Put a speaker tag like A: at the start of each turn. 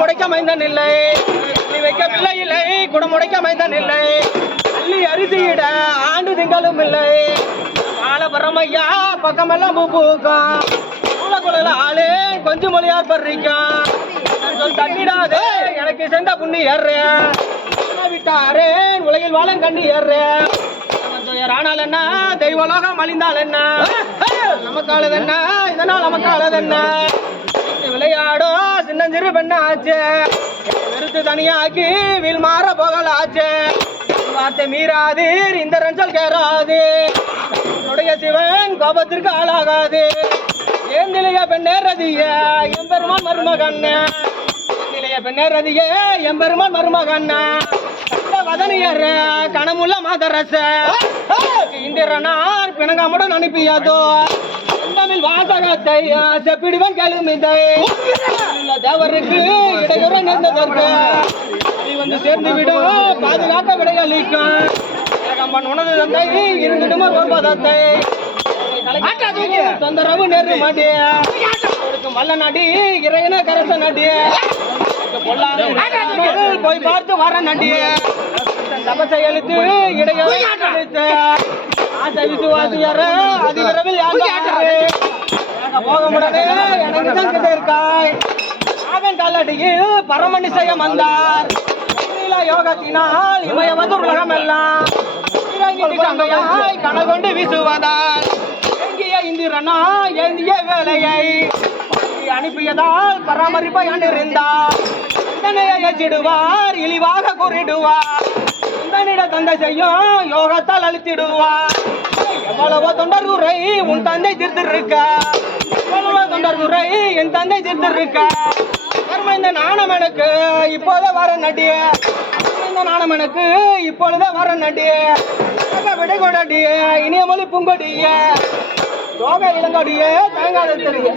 A: முடைக்க மைந்தன் இல்லை. நீ வைக்க பிள்ளை இல்லை குடமுடைக்க மைந்தன் இல்லை. அள்ளி அரிசியிட ஆண்டு திங்களும் இல்லை. ஆள பக்கமெல்லாம் பூ பூக்கும் குல குழல ஆளு கொஞ்சம் மொழியார் பறிக்கும் சொல் எனக்கு சென்ற புண்ணி ஏறுறேன் விட்டாரே உலகில் வாழம் கண்ணி ஏறுறேன் ஆனால் என்ன? தெய்வலோகம் அழிந்தால் என்ன? நமக்கானது என்ன? இதனால் நமக்கானது என்ன? விளையாடும் திரு சின்னஞ்சிறு பெண்ணாச்சு நிறுத்து தனியாக்கி வில் மாற போகலாச்சு. வார்த்தை மீறாதீர் இந்த ரஞ்சல் கேராது உடைய சிவன் கோபத்திற்கு ஆளாகாது. ஏந்திலைய பெண்ணே ரதிய எம்பெருமான் மருமகண்ண ஏந்திலைய பெண்ணே ரதிய எம்பெருமான் மருமகண்ண வதனியர் கணமுள்ள மாதரச. இந்திரனார் பிணங்காமுடன் அனுப்பியதோ. தமிழ் வாசகத்தை செப்பிடுவன் இல்ல தேவருக்கு இடையுற நேர்ந்ததற்கு வந்து சேர்ந்து விடும் பாதுகாக்க விடையளிக்கும் உனது தந்தை இருந்திடுமோ கோபதத்தை தொந்தரவு நேரு மாட்டி கொடுக்கும் வல்ல நடி இறையன கரச நடி பொல்லாத போய் பார்த்து வர நடி தபசை எழுத்து இடையோடு காலடியில் பரமனிசயம் வந்தார். யோகத்தினால் இமயவது உலகம் எல்லாம் கனகொண்டு வீசுவதால் எங்கிய இந்திரனா ஏந்திய வேலையை அனுப்பியதால் பராமரிப்பாய் இருந்தார் சிந்தனையை எச்சிடுவார் இழிவாக கூறிடுவார். சிந்தனிட தந்தை செய்யும் யோகத்தால் அழுத்திடுவா. எவ்வளவோ தொண்டர்குறை உன் தந்தை திருத்திருக்கா. எவ்வளவோ தொண்டர்குறை என் தந்தை திருத்திருக்கா. கர்ம இந்த நாணம் எனக்கு இப்போதே வர நடிய. இந்த நாணம் எனக்கு இப்பொழுதே வர நடிய. விடை கொடடிய இனிய மொழி பூங்கொடிய. யோக இளங்கொடிய தேங்காய் தெரிய